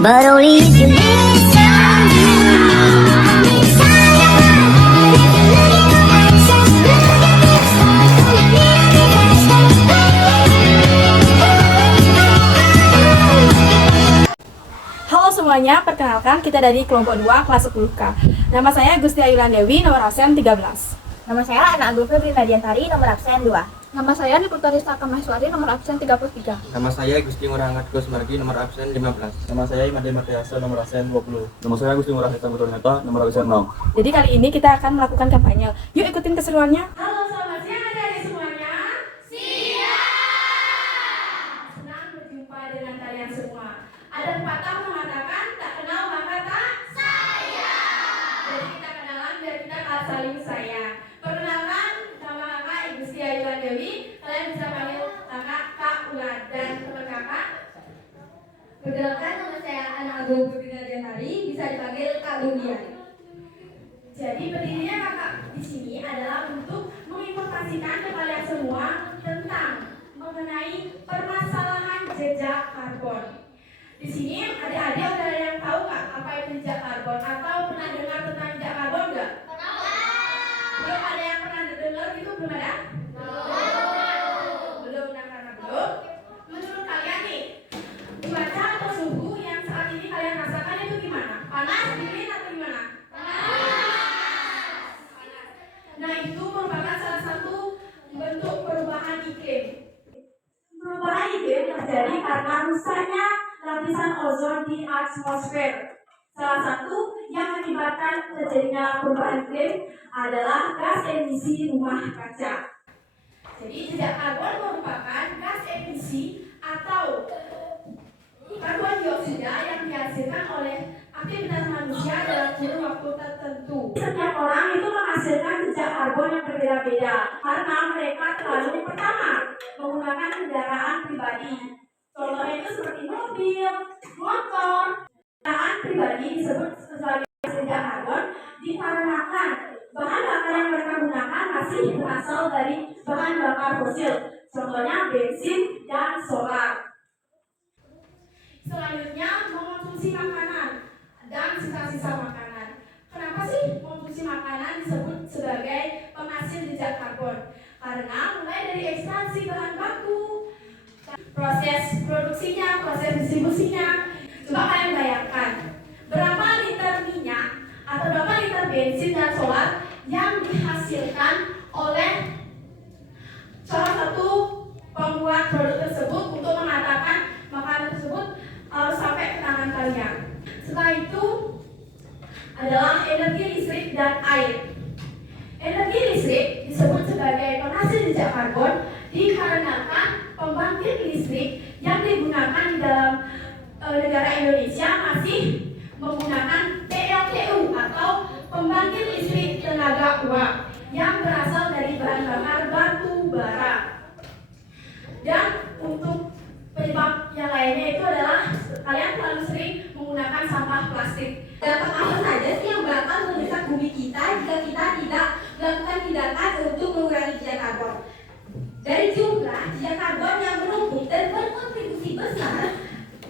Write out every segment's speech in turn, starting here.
but only if you listen. Halo semuanya, perkenalkan kita dari kelompok 2 kelas 10K. Nama saya Gusti Ayulan Dewi, nomor absen 13. Nama saya Anak Agung Febri Nadiantari, nomor absen 2. Nama saya Niputarista Kamahswari, nomor absen 33. Nama saya Gusti Ngurah Gus Margi, nomor absen 15. Nama saya Imade Martiasa, nomor absen 20. Nama saya Gusti Ngurah Hita Mutonyata, nomor absen 0. Jadi kali ini kita akan melakukan kampanye. Yuk ikutin keseruannya. Halo, selamat siang adik-adik semuanya. Siang. Senang berjumpa dengan kalian semua. Ada pepatah mengatakan tak kenal maka tak sayang. Jadi kita kenalan biar kita saling sayang. Perkenalkan, nama kakak Ibu Gusti Ayulan Dewi. Kalian bisa panggil kakak Kak Ulan dan teman kakak. Perkenalkan, nama saya Anak Agung Febri Nadiantari, bisa dipanggil Kak Lumian. Jadi berdirinya kakak di sini adalah untuk menginformasikan ke kalian semua tentang mengenai permasalahan jejak karbon. Di sini adik-adik ada yang tahu nggak apa itu jejak karbon atau pernah dengar tentang jejak karbon nggak? Belum ada yang pernah dengar gitu, belum ada? Belum, nah karena belum. Menurut kalian nih, cuaca atau suhu yang saat ini kalian rasakan itu gimana? Panas, dingin atau gimana? Nah, itu merupakan salah satu bentuk perubahan iklim. Perubahan iklim terjadi karena rusaknya lapisan ozon di atmosfer. Salah satu yang menyebabkan terjadinya perubahan iklim adalah gas emisi rumah kaca. Jadi jejak karbon merupakan gas emisi atau karbon dioksida yang dihasilkan oleh aktivitas manusia dalam kurun waktu tertentu. Setiap orang itu menghasilkan jejak karbon yang berbeda-beda karena mereka terlalu pertama menggunakan kendaraan pribadi. Contohnya itu seperti mobil, motor. Kendaraan pribadi disebut sebagai jejak karbon dikarenakan bahan bakar yang mereka gunakan masih berasal dari bahan bakar fosil. Contohnya bensin dan solar. Selanjutnya, mengonsumsi makanan dan sisa-sisa makanan. Kenapa sih mengonsumsi makanan disebut sebagai penghasil jejak karbon? Karena mulai dari ekstraksi bahan baku, proses produksinya, proses distribusinya. Coba kalian bayangkan, berapa liter minyak atau berapa liter bensin dan solar yang dihasilkan oleh salah satu pembuat produk tersebut untuk mengatakan makanan tersebut sampai ke tangan kalian. Setelah itu adalah energi listrik dan air. Energi listrik disebut sebagai penghasil jejak karbon dikarenakan pembangkit listrik yang digunakan di dalam negara Indonesia masih menggunakan PLTU atau pembangkit listrik tenaga uap yang berasal dari bahan bakar batu bara. Dan untuk penyebab yang lainnya itu adalah kalian terlalu sering menggunakan sampah plastik. Dampak apa saja sih yang bakal merusak bumi kita jika kita tidak melakukan tindakan untuk mengurangi jejak karbon? Dari jumlah jejak karbon yang menumpuk dan berkontribusi besar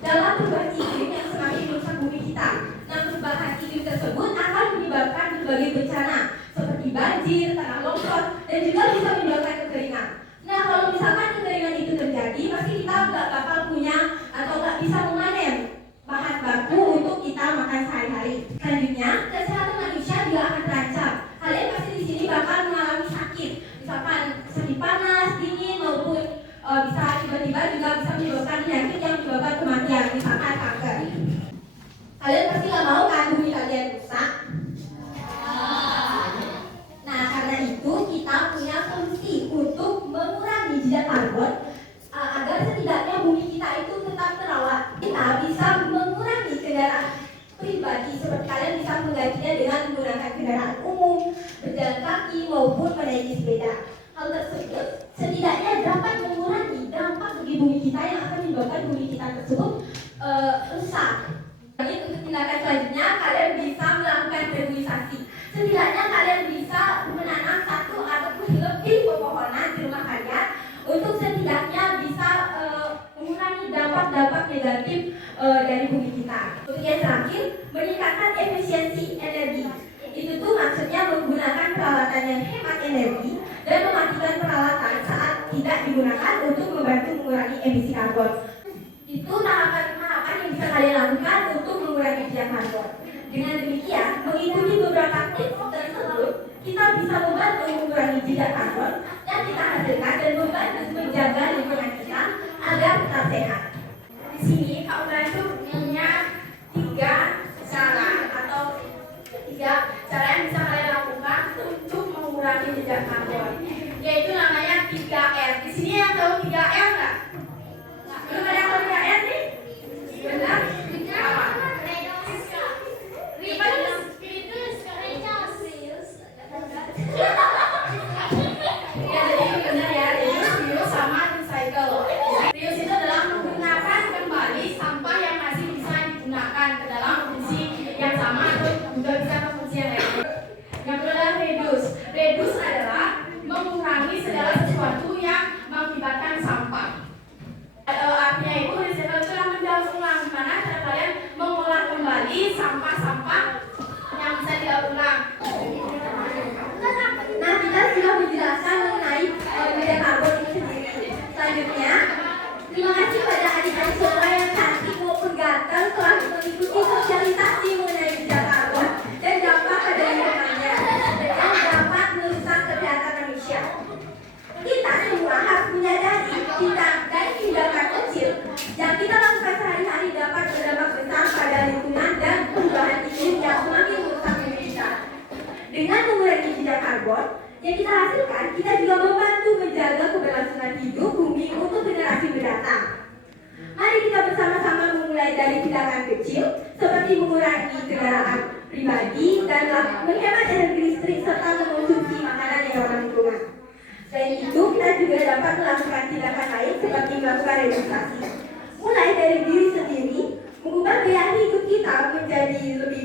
dalam perubahan iklim yang semakin merusak bumi kita. Nah, perubahan iklim tersebut akan menyebabkan berbagai bencana seperti banjir, tanah longsor, dan juga bisa menyebabkan kekeringan. Nah, kalau misalkan kekeringan itu terjadi, pasti kita nggak bakal punya atau nggak bisa memanen bahan baku untuk kita makan sehari-hari. Selanjutnya, kesehatan manusia juga akan terancam. Kalian pasti di sini bakal mengalami sakit, misalkan sakit panas, dingin, maupun bisa tiba-tiba juga bisa menyebabkan penyakit yang menyebabkan kematian, misalkan kanker. Kalian pasti nggak mau kan bumi kalian rusak? Nah, karena itu kita punya solusi untuk mengurangi jejak karbon agar setidaknya bumi kita itu tetap terawat. Kita bisa mengurangi kendaraan pribadi, seperti kalian bisa menggantinya dengan menggunakan kendaraan umum, berjalan kaki maupun menaiki sepeda. Hal tersebut setidaknya dapat mengurangi dampak bagi bumi kita yang akan menyebabkan bumi kita tersebut rusak. Untuk tindakan selanjutnya, kalian bisa melakukan reboisasi. Setidaknya kalian bisa menanam satu ataupun lebih pepohonan di rumah kalian untuk setidaknya bisa mengurangi dampak-dampak negatif dari bumi kita. Untuk yang terakhir, meningkatkan efisiensi energi. Itu tuh maksudnya menggunakan peralatan yang hemat energi dan mematikan peralatan saat tidak digunakan untuk membantu mengurangi emisi karbon. Itu tahapan-tahapan yang bisa kalian lakukan untuk mengurangi jejak karbon. Dengan demikian, mengikuti beberapa tips tersebut, kita bisa membantu mengurangi jejak karbon yang kita hasilkan dan membantu menjaga lingkungan kita agar tetap sehat. Di sini Kak Ula itu punya 3 cara atau 3 cara yang bisa kalian lakukan untuk mengurangi jejak karbon, yaitu namanya 3R. Di sini yang tahu 3R nggak? Belum ada yang tahu 3R nih? Benar? Apa? Ya, jadi benar ya, reuse sama recycle. Reuse itu adalah menggunakan kembali sampah yang masih bisa digunakan ke dalam fungsi yang sama atau juga bisa ke fungsi yang lain. Yang kedua adalah reduce. Reduce adalah mengurangi segala sesuatu yang mengakibatkan sampah. Artinya itu recycle itu adalah mendaur ulang, dimana cara kalian mengolah kembali sampah-sampah yang bisa didaur ulang. Nah, kita sudah menjelaskan mengenai jejak karbon itu sendiri. Selanjutnya, terima kasih pada adik-adik semua yang cantik maupun ganteng telah mengikuti sosialisasi mengenai jejak karbon dan dampak pada lingkungannya dan dapat merusak kesehatan manusia. Kita semua harus menyadari tindakan kecil yang kita lakukan sehari-hari dapat berdampak besar pada lingkungan dan perubahan iklim yang semakin merusak bumi kita. Dengan mengurangi jejak karbon yang kita hasilkan, kita juga membantu menjaga keberlangsungan hidup bumi untuk generasi mendatang. Mari kita bersama-sama memulai dari tindakan kecil seperti mengurangi kendaraan pribadi dan menghemat energi listrik serta mengonsumsi makanan yang ramah lingkungan. Selain itu, kita juga dapat melakukan tindakan lain seperti melakukan regenerasi. Mulai dari diri sendiri, mengubah gaya hidup kita menjadi lebih